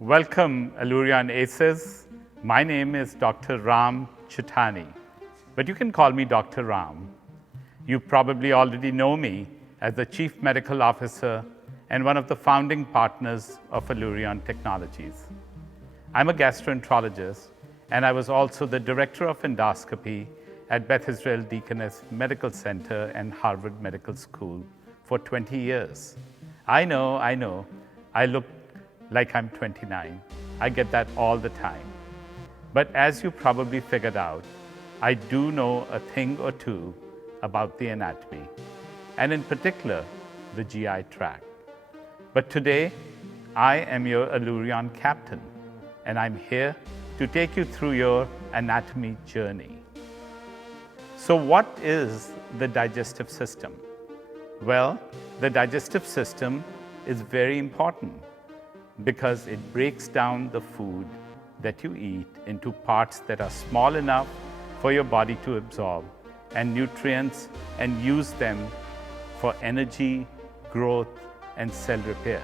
Welcome, Allurion Aces. My name is Dr. Ram Chitani, but you can call me Dr. Ram. You probably already know me as the Chief Medical Officer and one of the founding partners of Allurion Technologies. I'm a gastroenterologist, and I was also the Director of Endoscopy at Beth Israel Deaconess Medical Center and Harvard Medical School for 20 years. I know, I look like I'm 29. I get that all the time. But as you probably figured out, I do know a thing or two about the anatomy, and in particular, the GI tract. But today, I am your Allurion captain, and I'm here to take you through your anatomy journey. So what is the digestive system? Well, the digestive system is very important because it breaks down the food that you eat into parts that are small enough for your body to absorb and nutrients and use them for energy, growth, and cell repair.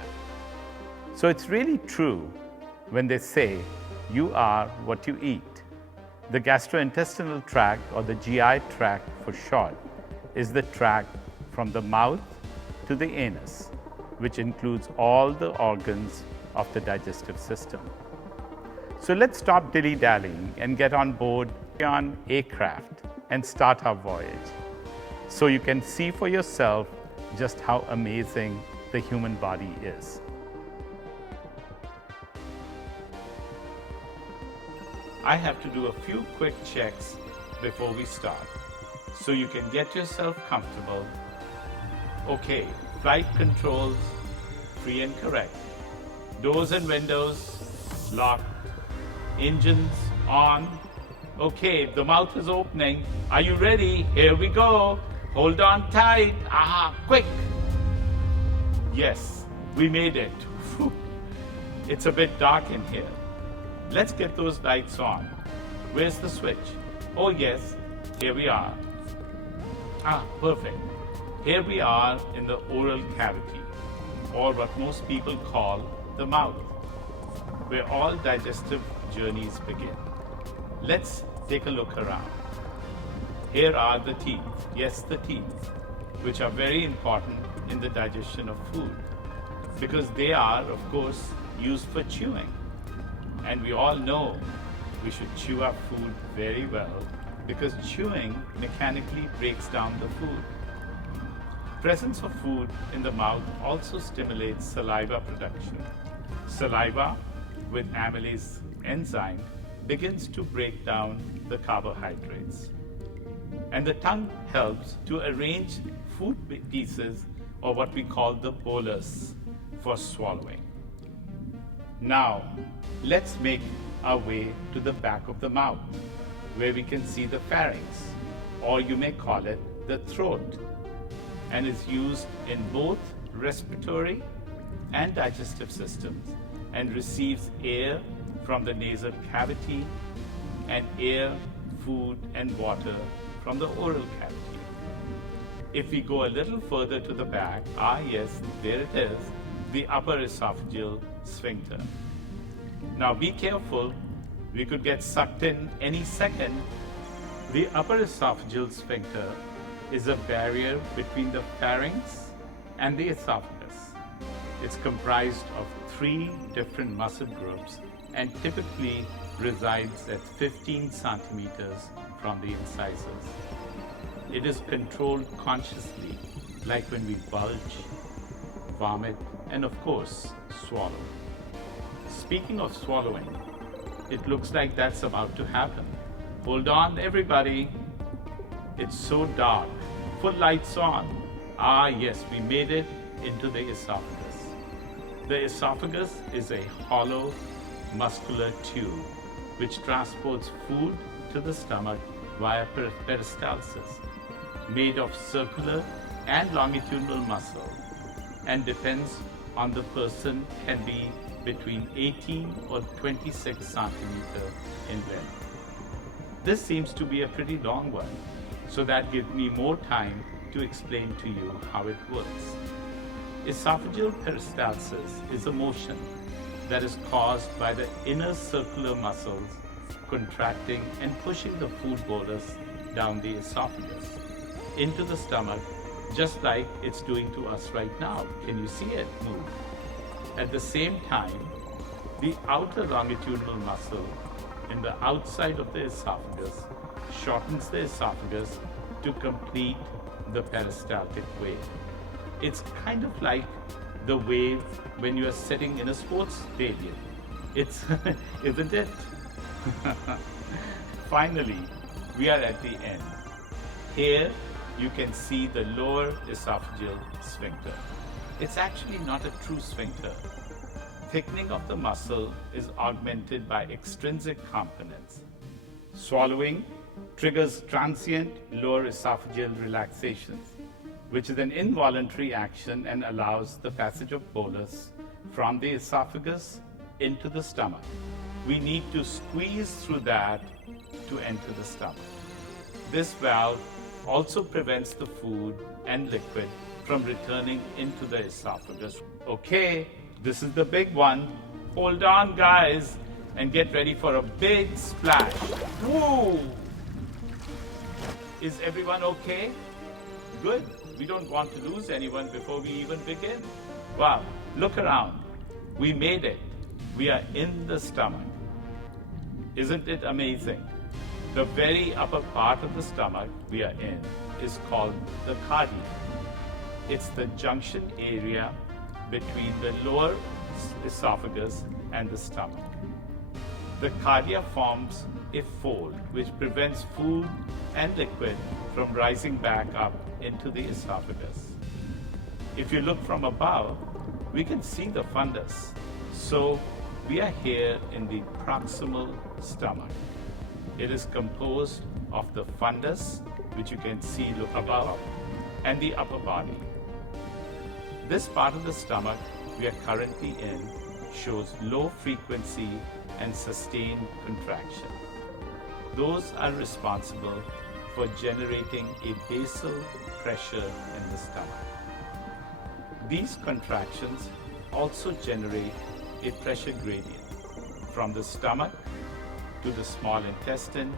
So it's really true when they say you are what you eat. The gastrointestinal tract, or the GI tract for short, is the tract from the mouth to the anus, which includes all the organs of the digestive system. So let's stop dilly-dallying and get on board on a craft and start our voyage, so you can see for yourself just how amazing the human body is. I have to do a few quick checks before we start, so you can get yourself comfortable. Okay, flight controls, free and correct. Doors and windows locked. Engines on. Okay, the mouth is opening. Are you ready? Here we go. Hold on tight. Aha, quick. Yes, we made it. It's a bit dark in here. Let's get those lights on. Where's the switch? Oh yes, here we are. Perfect. Here we are in the oral cavity, or what most people call the mouth, where all digestive journeys begin. Let's take a look around. Here are the teeth. Yes, the teeth, which are very important in the digestion of food, because they are, of course, used for chewing. And we all know we should chew our food very well, because chewing mechanically breaks down the food. Presence of food in the mouth also stimulates saliva production. Saliva, with amylase enzyme, begins to break down the carbohydrates. And the tongue helps to arrange food pieces, or what we call the bolus, for swallowing. Now, let's make our way to the back of the mouth, where we can see the pharynx, or you may call it the throat, and is used in both respiratory and digestive systems, and receives air from the nasal cavity and air, food, and water from the oral cavity. If we go a little further to the back, yes, there it is, the upper esophageal sphincter. Now be careful, we could get sucked in any second. The upper esophageal sphincter is a barrier between the pharynx and the esophagus. It's comprised of 3 different muscle groups and typically resides at 15 centimeters from the incisors. It is controlled consciously, like when we bulge, vomit, and of course, swallow. Speaking of swallowing, it looks like that's about to happen. Hold on, everybody. It's so dark. Put lights on. Yes, we made it into the esophagus. The esophagus is a hollow muscular tube which transports food to the stomach via peristalsis, made of circular and longitudinal muscle, and depends on the person, can be between 18 or 26 centimeters in length. This seems to be a pretty long one, so that gives me more time to explain to you how it works. Esophageal peristalsis is a motion that is caused by the inner circular muscles contracting and pushing the food bolus down the esophagus into the stomach, just like it's doing to us right now. Can you see it move? At the same time, the outer longitudinal muscle in the outside of the esophagus shortens the esophagus to complete the peristaltic wave. It's kind of like the wave when you are sitting in a sports stadium. It's, isn't it? Finally, we are at the end. Here, you can see the lower esophageal sphincter. It's actually not a true sphincter. Thickening of the muscle is augmented by extrinsic components. Swallowing triggers transient lower esophageal relaxations, which is an involuntary action and allows the passage of bolus from the esophagus into the stomach. We need to squeeze through that to enter the stomach. This valve also prevents the food and liquid from returning into the esophagus. Okay, this is the big one. Hold on, guys, and get ready for a big splash. Woo! Is everyone okay? Good. We don't want to lose anyone before we even begin. Wow, look around. We made it. We are in the stomach. Isn't it amazing? The very upper part of the stomach we are in is called the cardia. It's the junction area between the lower esophagus and the stomach. The cardia forms a fold which prevents food and liquid from rising back up into the esophagus. If you look from above, we can see the fundus. So we are here in the proximal stomach. It is composed of the fundus, which you can see look above, and the upper body. This part of the stomach we are currently in shows low frequency and sustained contraction. Those are responsible for generating a basal pressure in the stomach. These contractions also generate a pressure gradient from the stomach to the small intestine,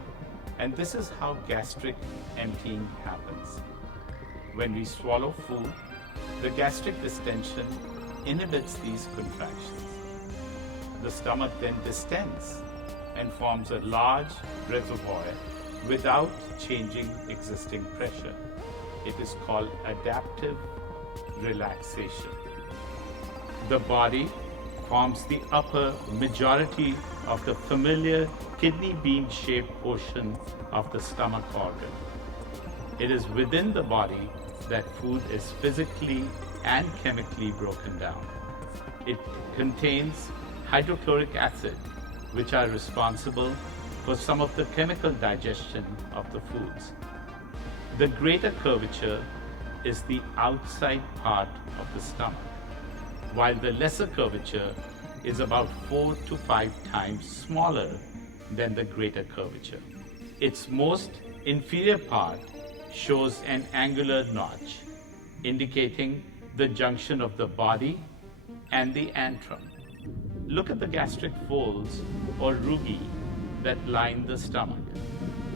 and this is how gastric emptying happens. When we swallow food, the gastric distension inhibits these contractions. The stomach then distends and forms a large reservoir without changing existing pressure. It is called adaptive relaxation. The body forms the upper majority of the familiar kidney bean-shaped portion of the stomach organ. It is within the body that food is physically and chemically broken down. It contains hydrochloric acid, which are responsible for some of the chemical digestion of the foods. The greater curvature is the outside part of the stomach, while the lesser curvature is about 4 to 5 times smaller than the greater curvature. Its most inferior part shows an angular notch, indicating the junction of the body and the antrum. Look at the gastric folds or rugae that line the stomach.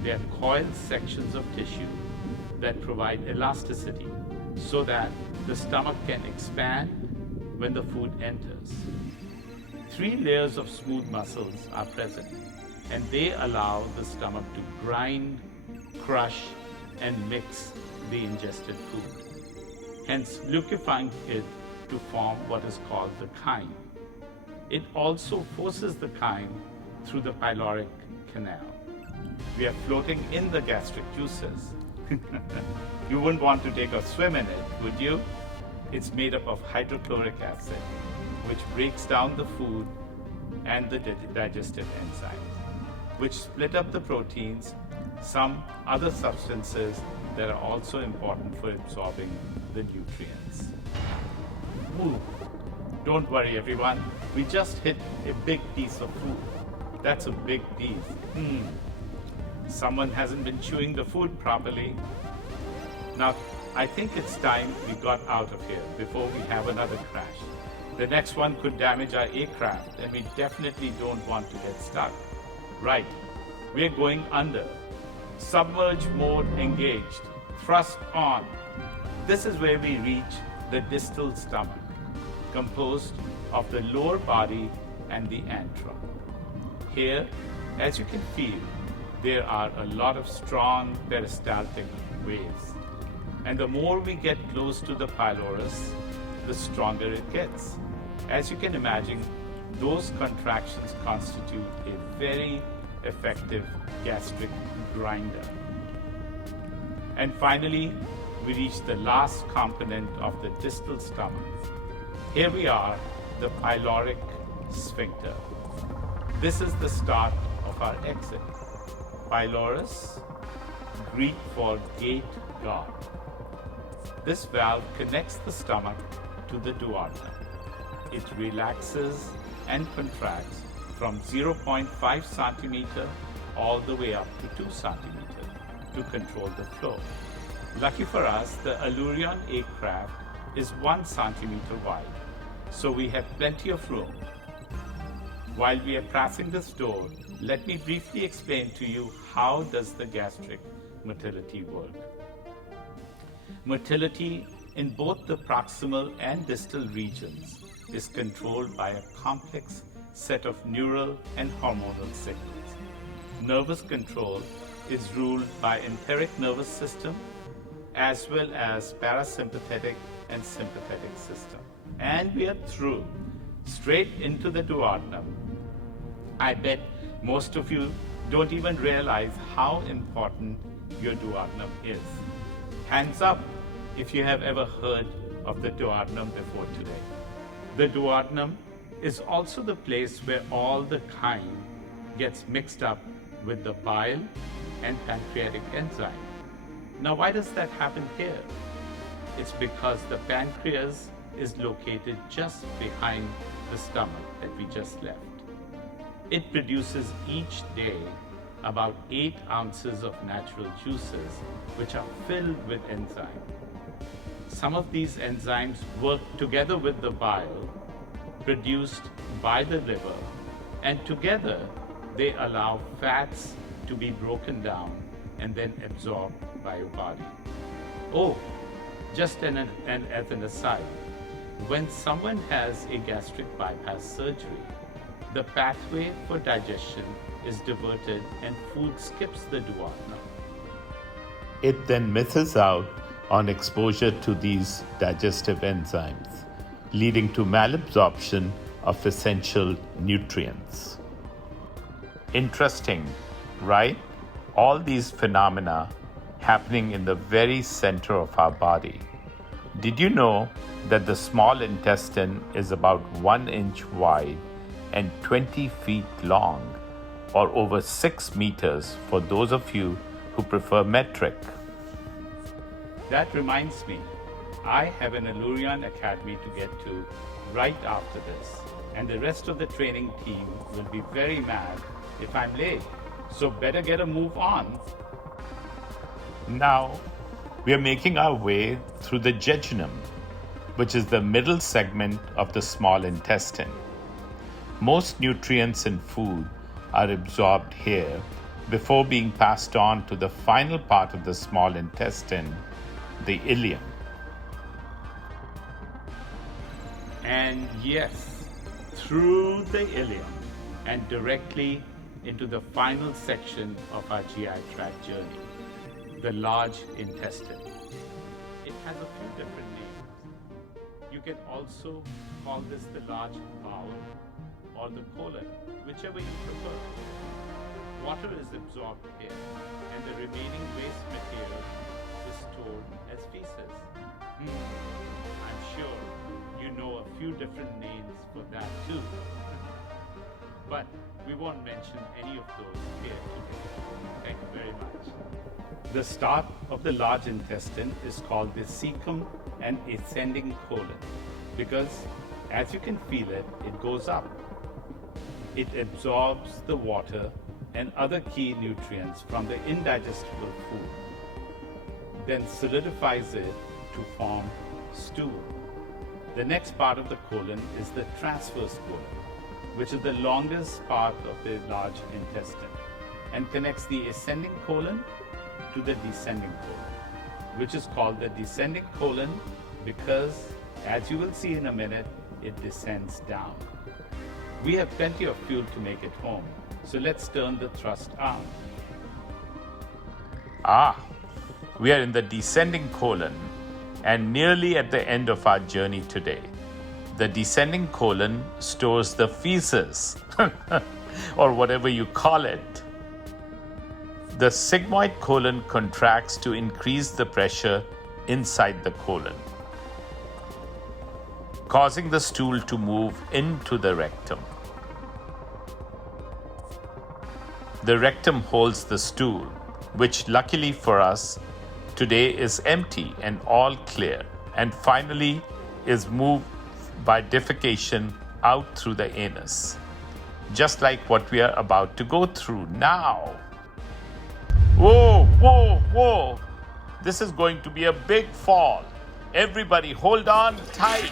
They are coiled sections of tissue that provide elasticity so that the stomach can expand when the food enters. 3 layers of smooth muscles are present, and they allow the stomach to grind, crush, and mix the ingested food, hence liquefying it to form what is called the chyme. It also forces the chyme through the pyloric canal. We are floating in the gastric juices. You wouldn't want to take a swim in it, would you? It's made up of hydrochloric acid, which breaks down the food and the digestive enzymes, which split up the proteins, some other substances that are also important for absorbing the nutrients. Ooh. Don't worry, everyone. We just hit a big piece of food. That's a big piece. Someone hasn't been chewing the food properly. Now, I think it's time we got out of here before we have another crash. The next one could damage our aircraft, and we definitely don't want to get stuck. Right, we're going under. Submerge mode engaged. Thrust on. This is where we reach the distal stomach, composed of the lower body and the antrum. Here, as you can feel, there are a lot of strong peristaltic waves. And the more we get close to the pylorus, the stronger it gets. As you can imagine, those contractions constitute a very effective gastric grinder. And finally, we reach the last component of the distal stomach. Here we are, the pyloric sphincter. This is the start of our exit. Pylorus, Greek for gate guard. This valve connects the stomach to the duodenum. It relaxes and contracts from 0.5 centimeter all the way up to 2 centimeter to control the flow. Lucky for us, the Allurion aircraft is 1 centimeter wide, so we have plenty of room. While we are passing this door, let me briefly explain to you how does the gastric motility work. Motility in both the proximal and distal regions is controlled by a complex set of neural and hormonal signals. Nervous control is ruled by enteric nervous system as well as parasympathetic and sympathetic system. And we are through, straight into the duodenum. I bet most of you don't even realize how important your duodenum is. Hands up if you have ever heard of the duodenum before today. The duodenum is also the place where all the chyme gets mixed up with the bile and pancreatic enzyme. Now, why does that happen here? It's because the pancreas is located just behind the stomach that we just left. It produces each day about 8 ounces of natural juices, which are filled with enzyme. Some of these enzymes work together with the bile produced by the liver, and together they allow fats to be broken down and then absorbed by your body. Oh, just as an aside, when someone has a gastric bypass surgery, the pathway for digestion is diverted and food skips the duodenum. It then misses out on exposure to these digestive enzymes, leading to malabsorption of essential nutrients. Interesting, right? All these phenomena happening in the very center of our body. Did you know that the small intestine is about 1 inch wide and 20 feet long, or over 6 meters for those of you who prefer metric? That reminds me, I have an Allurion Academy to get to right after this, and the rest of the training team will be very mad if I'm late, so better get a move on. Now, we are making our way through the jejunum, which is the middle segment of the small intestine. Most nutrients in food are absorbed here before being passed on to the final part of the small intestine, the ileum. And yes, through the ileum and directly into the final section of our GI tract journey, the large intestine. It has a few different names. You can also call this the large bowel or the colon, whichever you prefer. Water is absorbed here, and the remaining waste material is stored as feces. I'm sure you know a few different names for that too. But we won't mention any of those here today. Thank you very much. The start of the large intestine is called the cecum and ascending colon because, as you can feel it, it goes up. It absorbs the water and other key nutrients from the indigestible food, then solidifies it to form stool. The next part of the colon is the transverse colon, which is the longest part of the large intestine and connects the ascending colon to the descending colon, which is called the descending colon because, as you will see in a minute, it descends down. We have plenty of fuel to make it home, so let's turn the thrust on. We are in the descending colon and nearly at the end of our journey today. The descending colon stores the feces, or whatever you call it. The sigmoid colon contracts to increase the pressure inside the colon, causing the stool to move into the rectum. The rectum holds the stool, which luckily for us, today is empty and all clear, and finally is moved by defecation out through the anus, just like what we are about to go through now. Whoa, whoa, whoa! This is going to be a big fall. Everybody hold on tight.